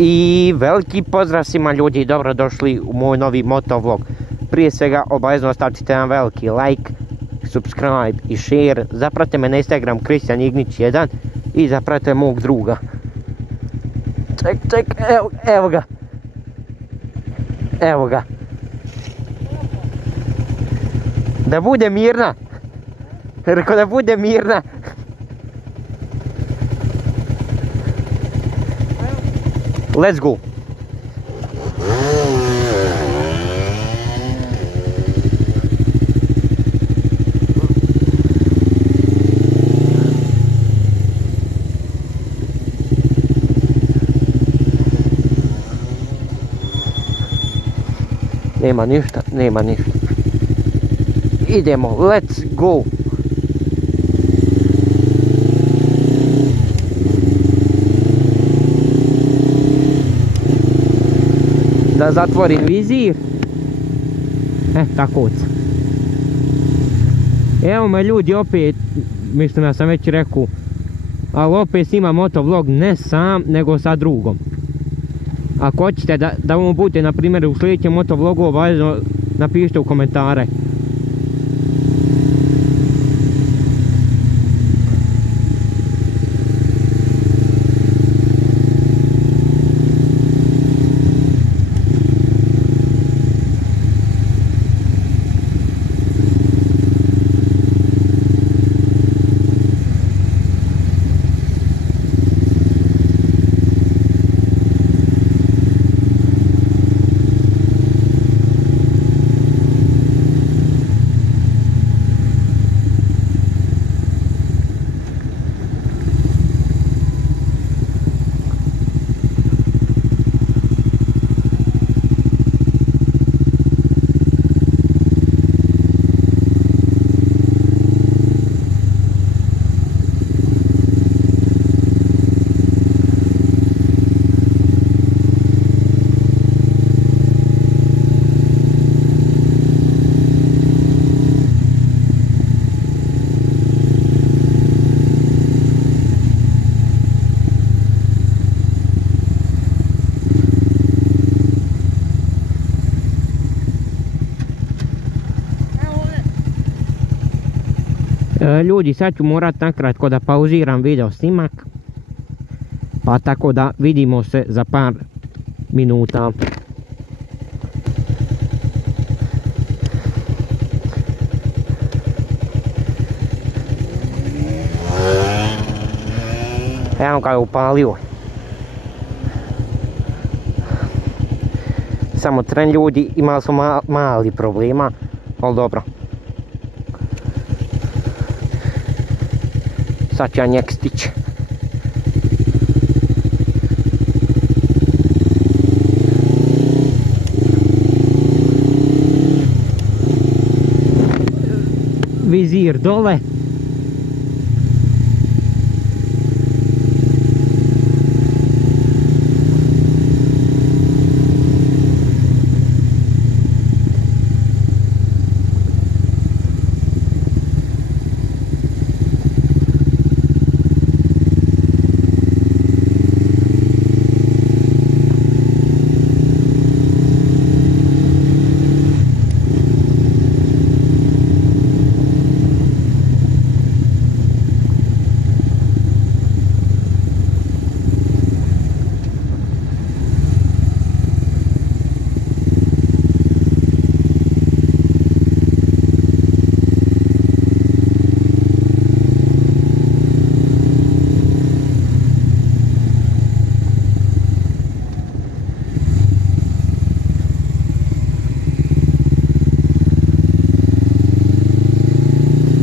I veliki pozdrav svima ljudi, dobrodošli u moj novi motovlog. Prije svega obavezno ostavite jedan veliki like, subscribe i share. Zapratite me na Instagram Kristijan Ignić 1 i zapratite mog druga. Ček, evo ga. Evo ga. Da bude mirna. Rekao da bude mirna. Let's go. Nema ništa. Idemo, let's go. Da zatvorim vizir. Tako. Evo me ljudi opet, mislim da sam već rekao, ali opet snimam motovlog ne sam, nego sa drugom. Ako hoćete da vam bude, na primjer, u sljedećem motovlogu, obavezno napišite u komentare. Ljudi, sad ću morat nakratko da pauziram video snimak, pa tako da vidimo se za par minuta. Evo ga je upalio. Samo tren ljudi, imali smo mali problema, ali dobro. Sad ću ja njeg stići. Vizir dole.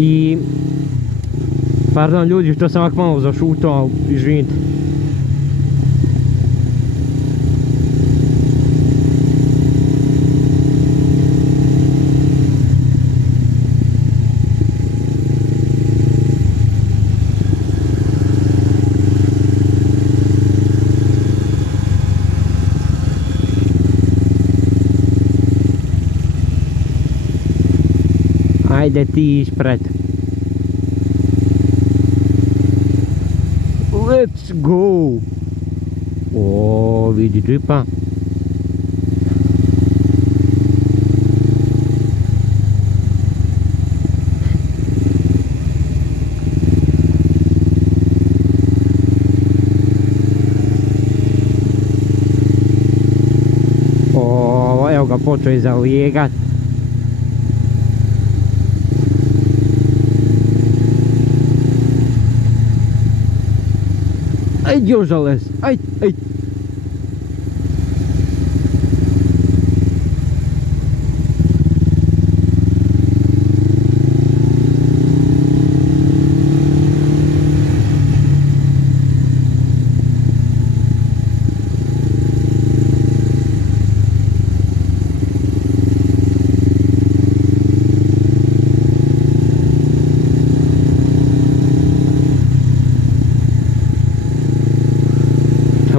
I pardon ljudi što sam ovak malo zašutao, izvinite. Ajde ti ispred. Let's go! O, vidi džipa. O, evo ga, počeo je zalijegat. Aj, Jožales, aj, aj.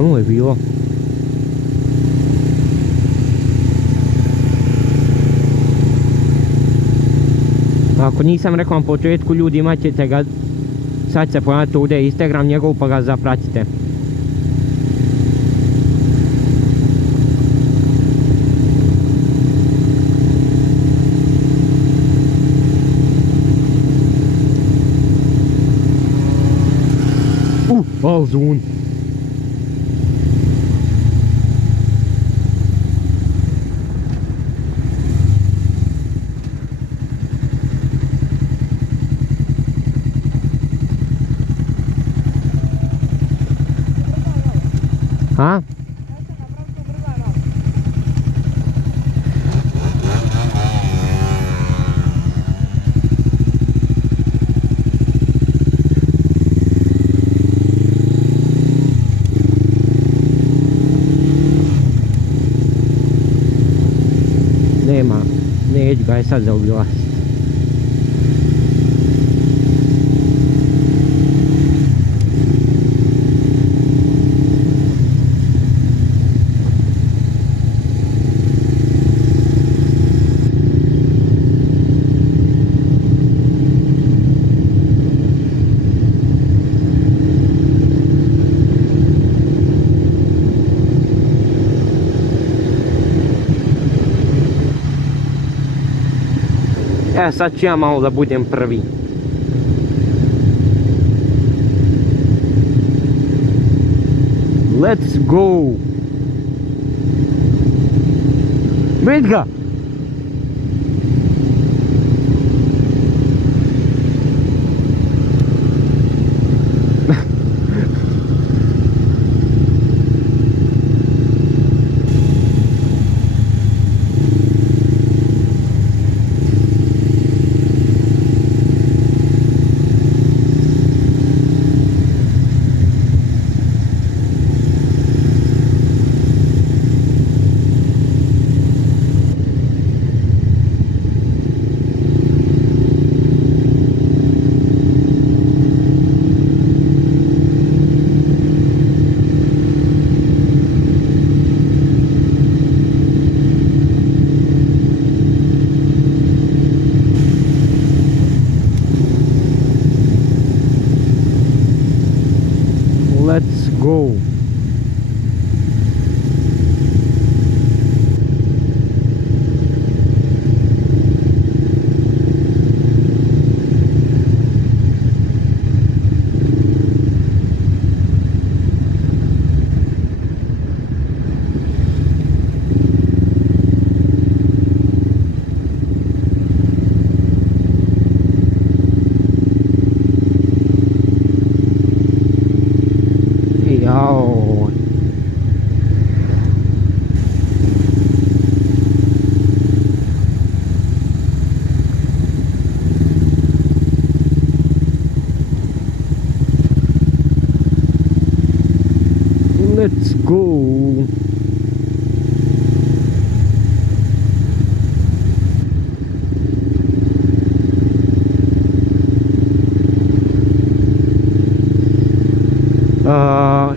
Čemu je bilo? Ako nisam rekao na početku, ljudi, imat ćete ga, sad se pojaviti ovdje Instagram njegov pa ga zapratite. Alzun. A? Nema, neću ga je sad zaobilaziti. Sad ću ja malo da budem prvi. Let's go! Vid ga! Let's go. Jao. Let's go.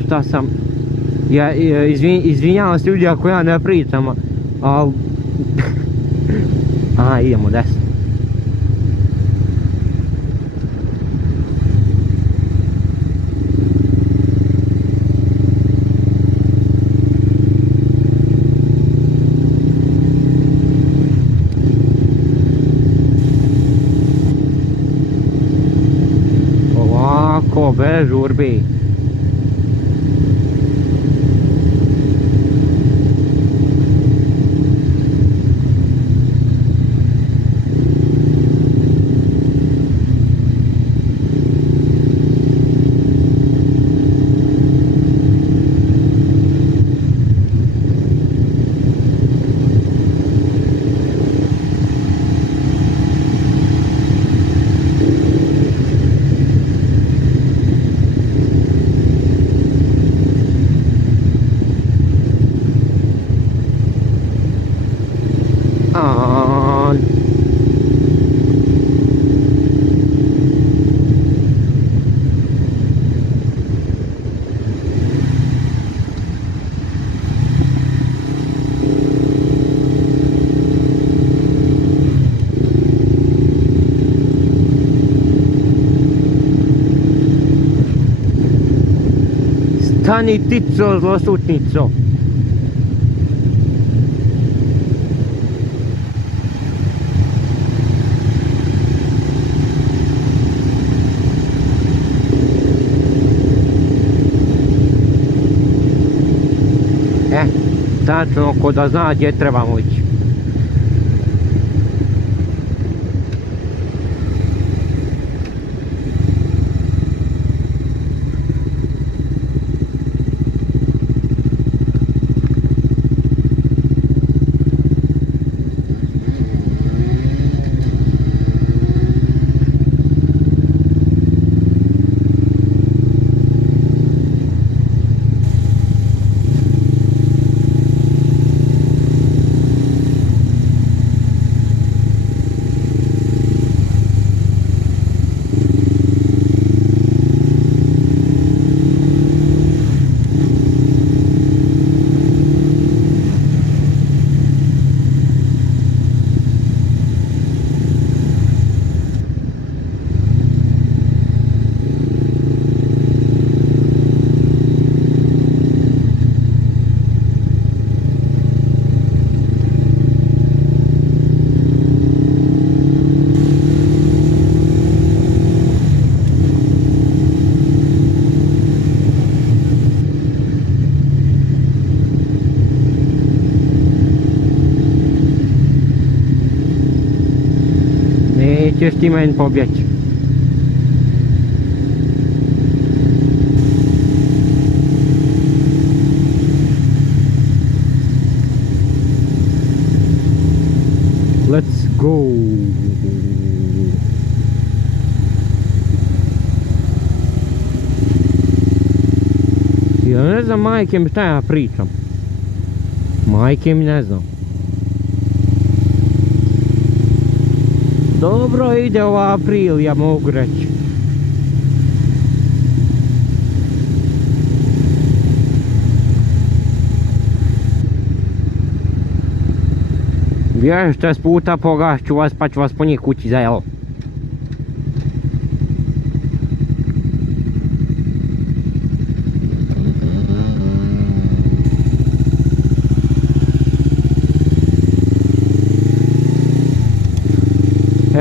Šta sam, ja izvinjavam se ljudi ako ja ne pričam, ali a idemo desno. Ko bez žurbi. Stani tico, zloslutnico. Tačno ko da zna gdje trebamo ići. Nećeš ti meni pobjeći. Let's go. Ja ne znam majke mi šta ja pričam. Majke mi ne znam. Dobro ide ova april, ja mogu reći. Još 6 puta pogašću vas pa ću vas po njih kući za jelo.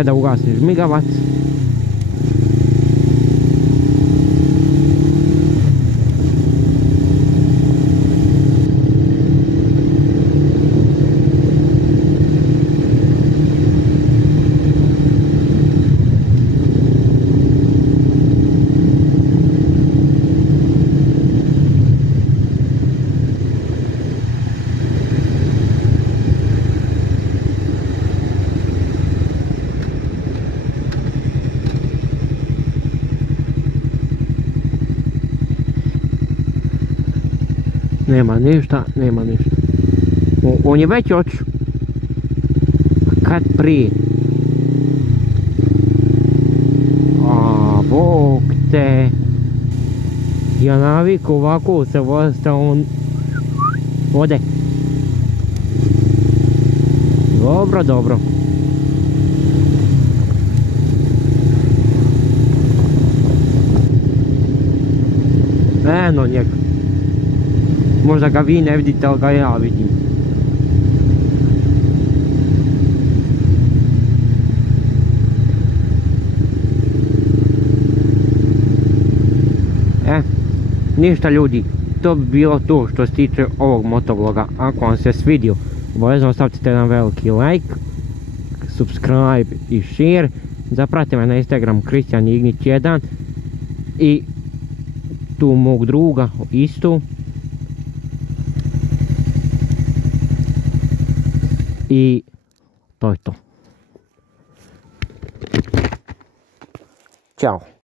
Da ugasniš žmigavac. Nema ništa, nema ništa. On je već otišao. Kad prije? A, Bog te. Ja naviku ovako se voziti, on ode. Dobro, dobro. Eno njega. Možda ga vi ne vidite, ali ga ja vidim. ništa ljudi, to bi bilo to što se tiče ovog motovloga. Ako vam se svidio, obavezno stavite jedan veliki like, subscribe i share. Zapratite me na Instagram Kristijan Ignić 1 i tu mog druga isto. I to je to. Ćao.